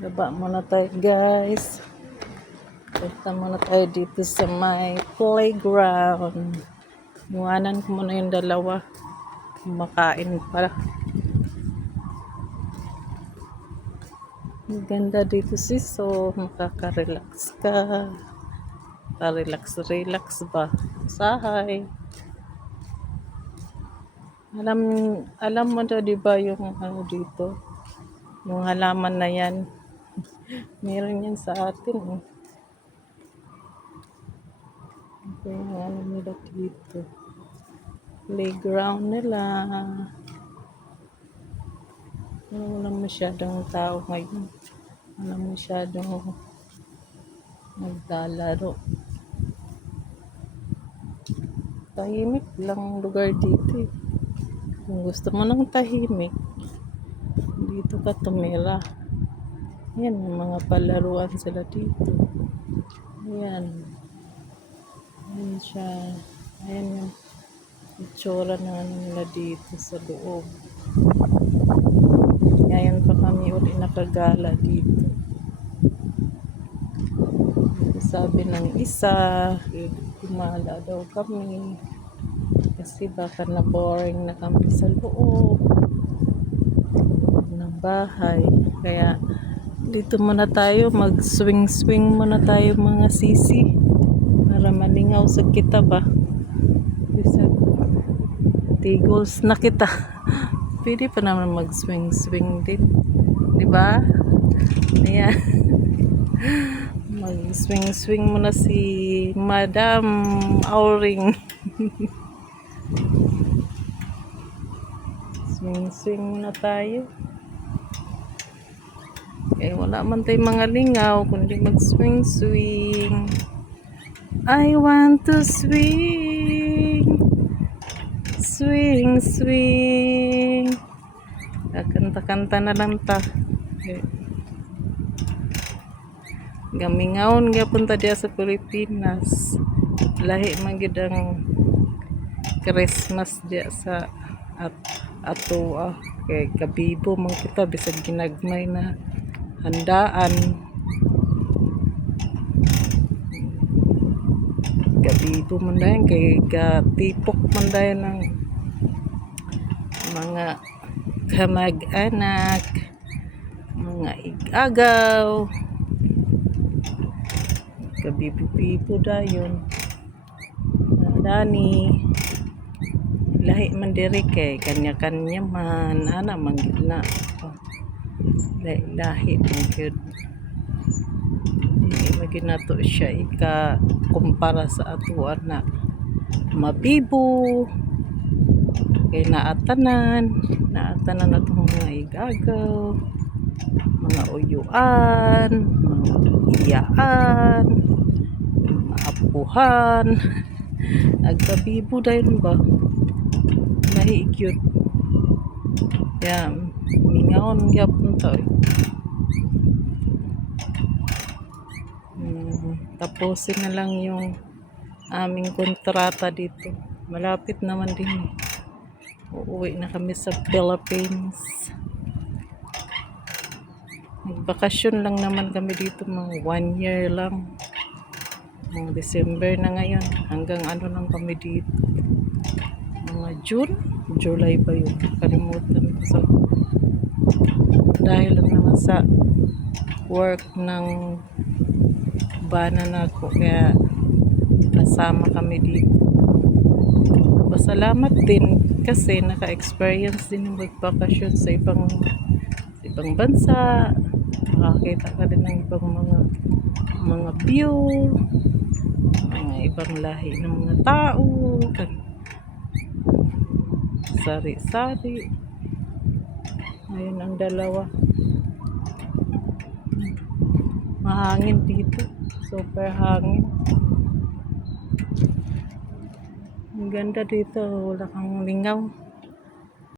Baba muna tayo guys. Punta muna tayo dito sa may playground. Iwanan ko muna yung dalawa. Kumakain pa. Ang ganda dito sis. So makaka-relax ka. Relax ba? Sahay. Alam mo daw diba yung ano dito? Yung halaman na yan. Meron yan sa atin. Ito yung ano nila dito. Playground nila. Wala masyadong tao ngayon. Wala masyadong naglalaro. Tahimik lang lugar dito eh. Kung gusto mo ng tahimik, dito ka tumira. Yan, may mga palaruan sila dito. Ayan. Ayan siya. Ayan yung itsura ng ano nila dito sa loob. Ngayon pa kami uli nakagala dito. Sabi ng isa, gumala daw kami. Kasi baka na boring na kami sa loob ng bahay. Kaya dito muna tayo, mag-swing muna tayo mga sisi. Para malingaw sa kita ba. Bisa tigos na kita. Pwede pa naman mag-swing din. Diba? Ayan. Mag-swing muna si Madam Auring. Swing muna tayo. Eh, wala man tayong mga lingaw, kundi mag-swing. I want to swing. Swing. Kanta-kanta na lang ta. Okay. Gamingaon punta dia sa Pilipinas. Lahi man gid ang Christmas dia sa ato kay kabibo man kita bisag ginagmay na handaan. Kabibo man dayon kay katipok man dayon ng mga kamag-anak, mga igagaw. Kabibo dayon. Dani lahi man diri kay kanya-kanya man ana man gid na. Lahi man gid. Hindi maginato siya kumpara sa ato na mabibo kay naatanan atong mga igagaw, mga uyuan, mga iyaan, mga apuhan. Nagkabibo dayon ba lahi cute. Yan mingaon gyapon to tapusin na lang yung aming kontrata dito. Malapit naman din. Uuwi na kami sa Philippines. Nagbakasyon lang naman kami dito mga 1 year lang. Mga December na ngayon. Hanggang ano lang kami dito. Mga June? July ba yun? Kalimutan ko. So, dahil lang naman sa work ng banan ako. Kaya kasama kami dito. Pasalamat din kasi naka-experience din ng magbakasyon sa ibang bansa. Makakita ka din ng ibang mga view, mga ibang lahi ng mga tao, sari-sari. Ayun ang dalawa. Mahangin dito, super hangin. Ang ganda dito, wala kang lingaw.